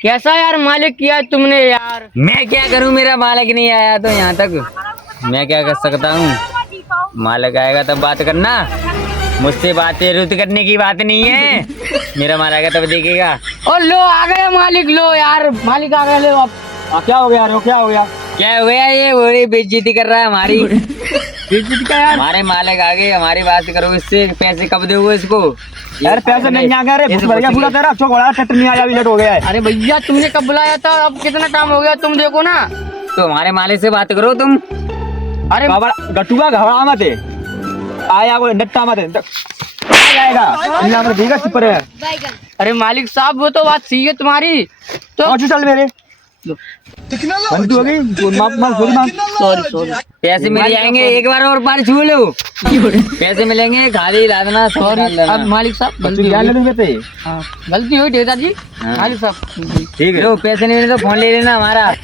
कैसा यार मालिक किया तुमने यार। मैं क्या करूं, मेरा मालिक नहीं आया तो यहाँ तक मैं क्या कर सकता हूँ। मालिक आएगा तब बात करना, मुझसे बातें रुत करने की बात नहीं है। मेरा मालिक आएगा तब देखेगा। और लो आ गया मालिक, लो यार मालिक आ गया, लो आप। क्या हो गया यार, क्या हो गया? क्या हो गया, ये बड़ी बेइज्जती कर रहा है हमारी। बेइज्जती का यार? हमारे मालिक आ गए, हमारी बात करो इससे। पैसे कब दोगे इसको? यार पैसे नहीं आ गए रे, भूख भर गया पूरा तेरा। चौक वाला ट्रैक्टर नहीं आया, अभी लेट हो गया है। अरे भैया तुमने कब बुलाया था, अब कितना टाइम हो गया तुम देखो ना। तो हमारे मालिक से बात करो तुम। अरे गटुआ घबरा मत, आया वो डट्टा मत आ जाएगा। अल्लाह मेरे देगा सिपर है। अरे मालिक साहब वो तो बात सही है तुम्हारी। तो चल मेरे बंद हो गई, माफ माफ सॉरी माफ। Sorry sorry. पैसे मिल जाएंगे, एक बार और बार छू लो। पैसे मिलेंगे, खाली लादना। सॉरी अब मालिक साहब गलती ध्यान हो ले गई। तुम हाँ, गलती हुई ठेकेदार जी। हाँ। मालिक साहब ठीक है, पैसे नहीं मिले तो फोन ले लेना हमारा।